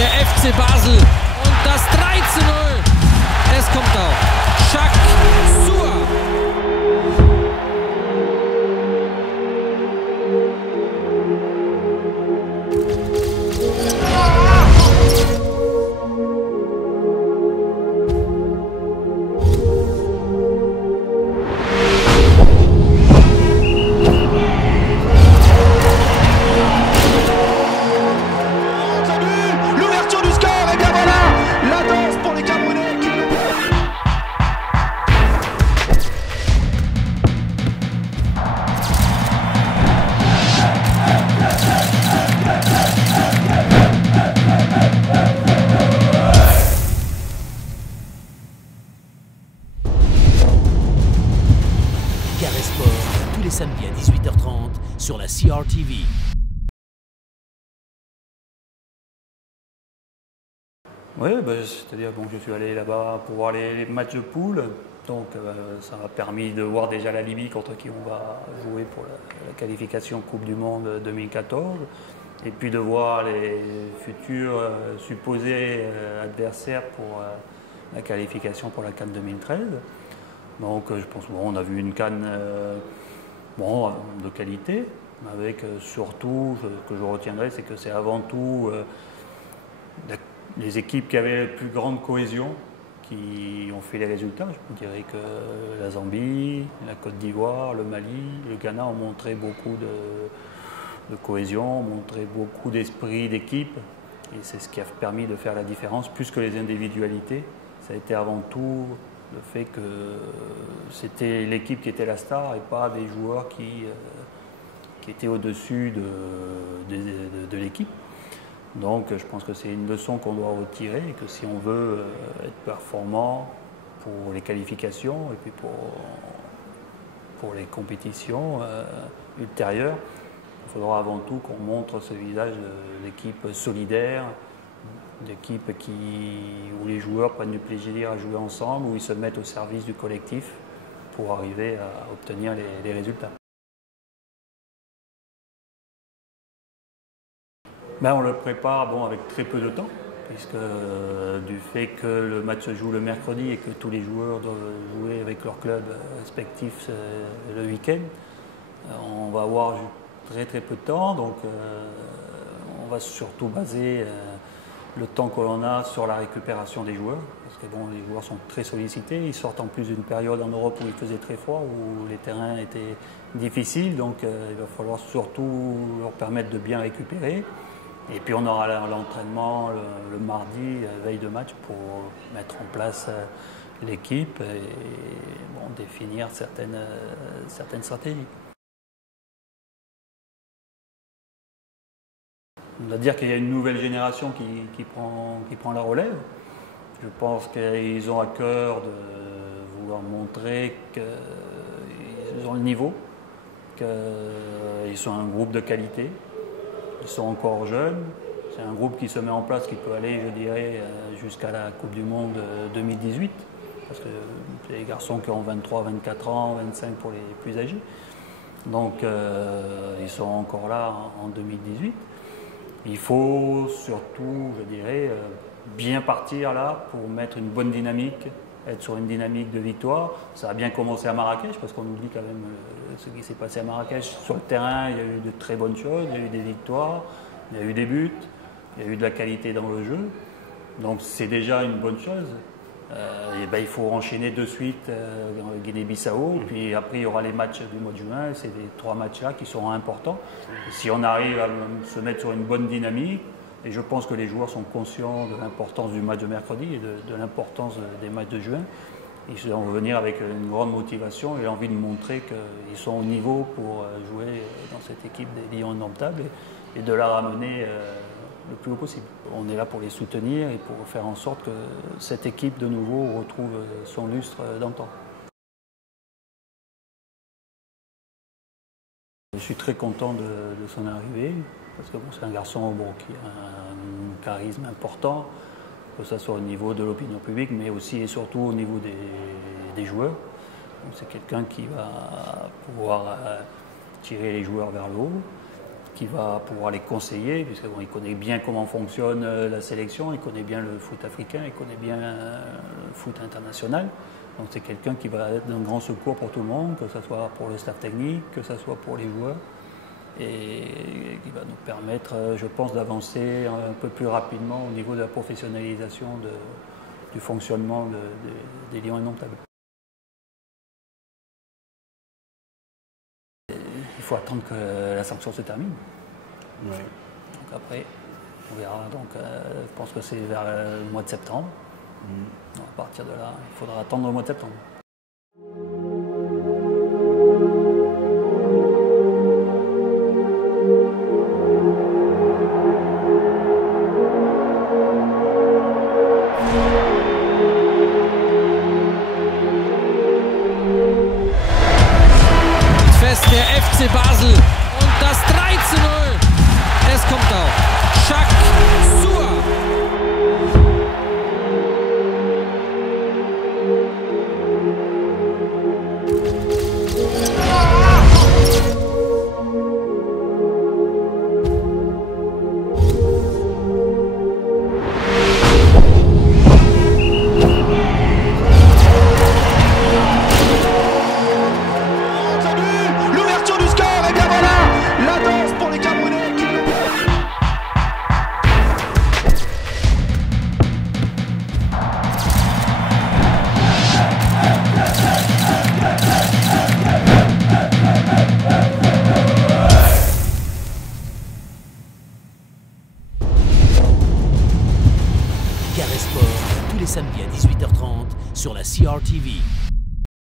der FC Basel. Und das 3:0. Es kommt auch. Chak Suar. Carré Sport, tous les samedis à 18h30 sur la CRTV. Oui, c'est-à-dire je suis allé là-bas pour voir les matchs de poule. Donc ça m'a permis de voir déjà la Libye contre qui on va jouer pour la qualification Coupe du Monde 2014. Et puis de voir les futurs supposés adversaires pour la qualification pour la CAN 2013. Donc je pense qu'on a vu une CAN de qualité, avec surtout, ce que je retiendrai, c'est que c'est avant tout les équipes qui avaient la plus grande cohésion qui ont fait les résultats. Je dirais que la Zambie, la Côte d'Ivoire, le Mali, le Ghana ont montré beaucoup de cohésion, ont montré beaucoup d'esprit d'équipe. Et c'est ce qui a permis de faire la différence, plus que les individualités. Ça a été avant tout le fait que c'était l'équipe qui était la star et pas des joueurs qui étaient au-dessus de l'équipe. Donc je pense que c'est une leçon qu'on doit retirer et que si on veut être performant pour les qualifications et puis pour les compétitions ultérieures, il faudra avant tout qu'on montre ce visage de l'équipe solidaire, d'équipe où les joueurs prennent du plaisir à jouer ensemble, où ils se mettent au service du collectif pour arriver à obtenir les résultats. On le prépare avec très peu de temps, puisque du fait que le match se joue le mercredi et que tous les joueurs doivent jouer avec leur club respectif le week-end, on va avoir très peu de temps, donc on va surtout baser le temps que l'on a sur la récupération des joueurs, parce que les joueurs sont très sollicités, ils sortent en plus d'une période en Europe où il faisait très froid, où les terrains étaient difficiles, donc il va falloir surtout leur permettre de bien récupérer. Et puis on aura l'entraînement le mardi, veille de match, pour mettre en place l'équipe et définir certaines stratégies. On va dire qu'il y a une nouvelle génération qui prend la relève. Je pense qu'ils ont à cœur de vouloir montrer qu'ils ont le niveau, qu'ils sont un groupe de qualité. Ils sont encore jeunes. C'est un groupe qui se met en place, qui peut aller, je dirais, jusqu'à la Coupe du Monde 2018. Parce que c'est des garçons qui ont 23, 24 ans, 25 pour les plus âgés. Donc ils sont encore là en 2018. Il faut surtout, je dirais, bien partir là pour mettre une bonne dynamique, être sur une dynamique de victoire. Ça a bien commencé à Marrakech, parce qu'on oublie quand même ce qui s'est passé à Marrakech. Sur le terrain, il y a eu de très bonnes choses, il y a eu des victoires, il y a eu des buts, il y a eu de la qualité dans le jeu. Donc c'est déjà une bonne chose. Il faut enchaîner de suite Guinée-Bissau, puis après il y aura les matchs du mois de juin. C'est les 3 matchs-là qui seront importants. Et si on arrive à se mettre sur une bonne dynamique, et je pense que les joueurs sont conscients de l'importance du match de mercredi et de l'importance des matchs de juin, ils vont venir avec une grande motivation et l'envie de montrer qu'ils sont au niveau pour jouer dans cette équipe des Lions indomptables et de la ramener le plus haut possible. On est là pour les soutenir et pour faire en sorte que cette équipe de nouveau retrouve son lustre d'antan. Je suis très content de son arrivée, parce que c'est un garçon qui a un charisme important, que ce soit au niveau de l'opinion publique, mais aussi et surtout au niveau des joueurs. C'est quelqu'un qui va pouvoir tirer les joueurs vers le haut, qui va pouvoir les conseiller, puisqu'il connaît bien comment fonctionne la sélection, il connaît bien le foot africain, il connaît bien le foot international. Donc c'est quelqu'un qui va être d'un grand secours pour tout le monde, que ce soit pour le staff technique, que ce soit pour les joueurs, et qui va nous permettre, je pense, d'avancer un peu plus rapidement au niveau de la professionnalisation du fonctionnement des Lions indomptables. Il faut attendre que la sanction se termine. Ouais. Donc après, on verra. Donc, je pense que c'est vers le mois de septembre. Donc, à partir de là, il faudra attendre le mois de septembre. Der FC Basel und das 3:0. Es kommt auch Shak Su'a. Carré Sport, tous les samedis à 18h30 sur la CRTV.